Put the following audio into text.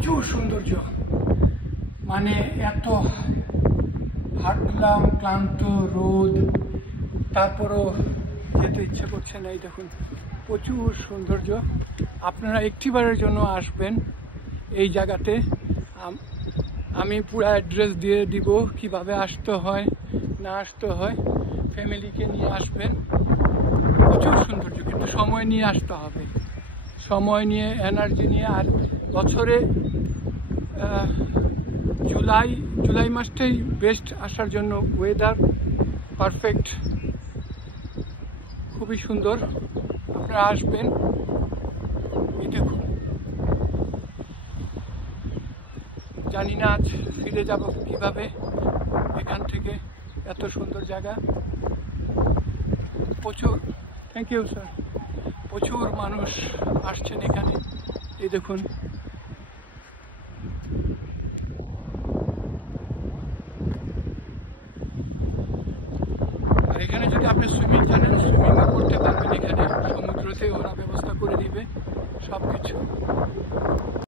প্রচুর সৌন্দর্য, মানে এত হাঁটলাম, ক্লান্ত, রোদ, তারপরও যেতে ইচ্ছে করছে না। এই দেখুন প্রচুর সৌন্দর্য। আপনারা একটিবারের জন্য আসবেন এই জায়গাতে। আমি পুরো অ্যাড্রেস দিয়ে দিব কিভাবে আসতে হয় না আসতে হয়। ফ্যামিলিকে নিয়ে আসবেন, প্রচুর সৌন্দর্য, কিন্তু সময় নিয়ে আসতে হবে, সময় নিয়ে, এনার্জি নিয়ে। আর বছরে জুলাই মাসটাই বেস্ট আসার জন্য। ওয়েদার পারফেক্ট, খুবই সুন্দর। আপনারা আসবেন। এই দেখুন, জানি না আজ ফিরে যাব কিভাবে এখান থেকে, এত সুন্দর জায়গা। প্রচুর থ্যাংক ইউ স্যার, প্রচুর মানুষ আসছেন এখানে। এই দেখুন, আর এখানে যদি আপনি সুইমিং জানেন, সুইমিংও করতে পারবেন। এখানে সমুদ্রতে ওরা ব্যবস্থা করে দিবে সব কিছু।